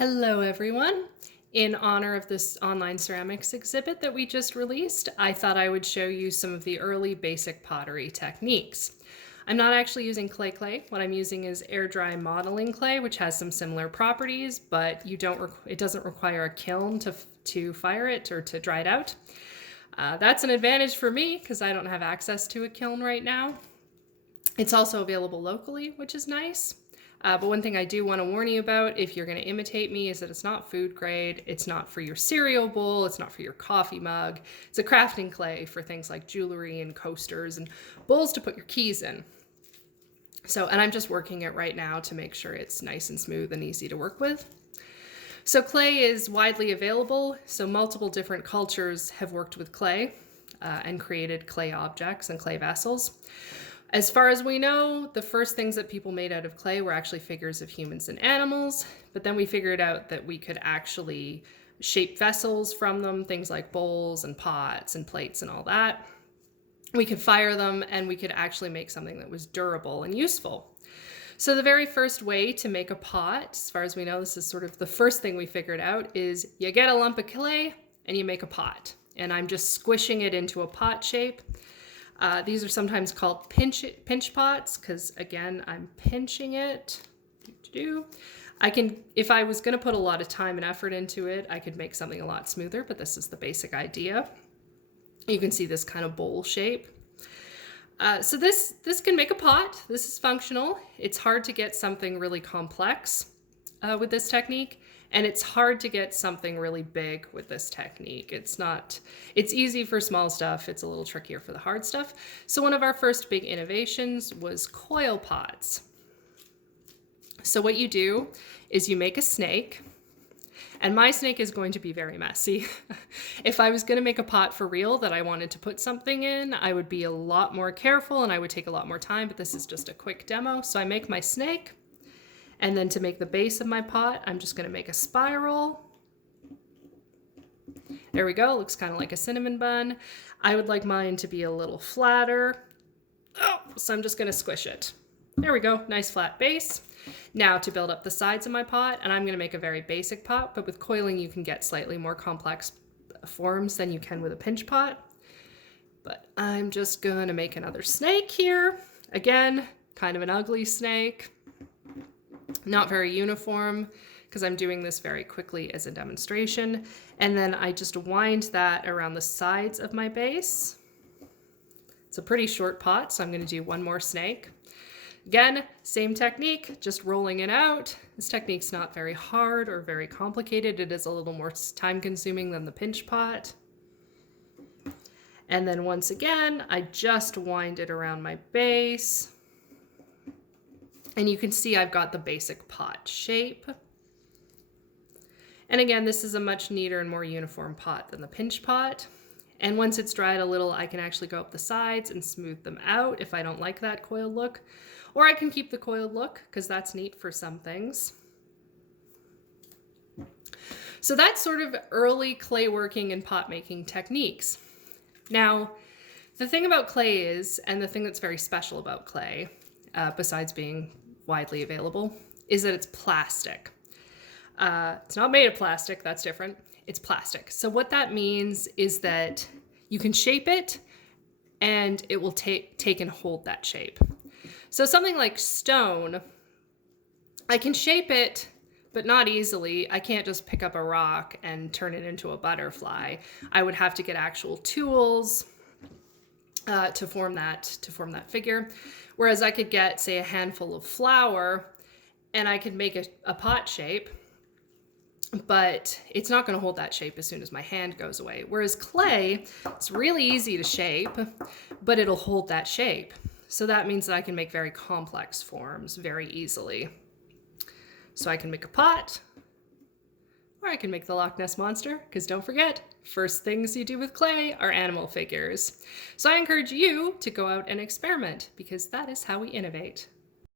Hello, everyone. In honor of this online ceramics exhibit that we just released, I thought I would show you some of the early basic pottery techniques. I'm not actually using clay. What I'm using is air dry modeling clay, which has some similar properties, but it doesn't require a kiln to fire it or to dry it out. That's an advantage for me because I don't have access to a kiln right now. It's also available locally, which is nice. But one thing I do want to warn you about if you're going to imitate me is that it's not food grade, it's not for your cereal bowl, it's not for your coffee mug. It's a crafting clay for things like jewelry and coasters and bowls to put your keys in. And I'm just working it right now to make sure it's nice and smooth and easy to work with. So clay is widely available, so multiple different cultures have worked with clay and created clay objects and clay vessels. As far as we know, the first things that people made out of clay were actually figures of humans and animals, but then we figured out that we could actually shape vessels from them, things like bowls and pots and plates and all that. We could fire them and we could actually make something that was durable and useful. So the very first way to make a pot, as far as we know, this is sort of the first thing we figured out, is you get a lump of clay and you make a pot. And I'm just squishing it into a pot shape. These are sometimes called pinch pots because, again, I'm pinching it. If I was going to put a lot of time and effort into it, I could make something a lot smoother, but this is the basic idea. You can see this kind of bowl shape. So this can make a pot. This is functional. It's hard to get something really complex with this technique. And it's hard to get something really big with this technique. It's easy for small stuff. It's a little trickier for the hard stuff. So one of our first big innovations was coil pots. So what you do is you make a snake, and my snake is going to be very messy. If I was going to make a pot for real that I wanted to put something in, I would be a lot more careful and I would take a lot more time, but this is just a quick demo. So I make my snake. And then to make the base of my pot, I'm just going to make a spiral. There we go. Looks kind of like a cinnamon bun. I would like mine to be a little flatter. So I'm just going to squish it. There we go. Nice flat base. Now to build up the sides of my pot, and I'm going to make a very basic pot, but with coiling you can get slightly more complex forms than you can with a pinch pot. But I'm just going to make another snake here. Again, kind of an ugly snake. Not very uniform because I'm doing this very quickly as a demonstration. And then I just wind that around the sides of my base. It's a pretty short pot, so I'm going to do one more snake. Again, same technique, just rolling it out. This technique's not very hard or very complicated. It is a little more time consuming than the pinch pot. And then once again, I just wind it around my base. And you can see I've got the basic pot shape. And again, this is a much neater and more uniform pot than the pinch pot. And once it's dried a little, I can actually go up the sides and smooth them out if I don't like that coiled look. Or I can keep the coiled look because that's neat for some things. So that's sort of early clay working and pot making techniques. Now, the thing about clay is, and the thing that's very special about clay, besides being widely available, is that it's plastic. It's not made of plastic, that's different. It's plastic. So what that means is that you can shape it and it will take and hold that shape. So something like stone, I can shape it, but not easily. I can't just pick up a rock and turn it into a butterfly. I would have to get actual tools to form that figure. Whereas I could get, say, a handful of flour and I could make a pot shape, but it's not going to hold that shape as soon as my hand goes away. Whereas clay, it's really easy to shape, but it'll hold that shape. So that means that I can make very complex forms very easily. So I can make a pot, or I can make the Loch Ness Monster, because don't forget, first things you do with clay are animal figures. So I encourage you to go out and experiment, because that is how we innovate.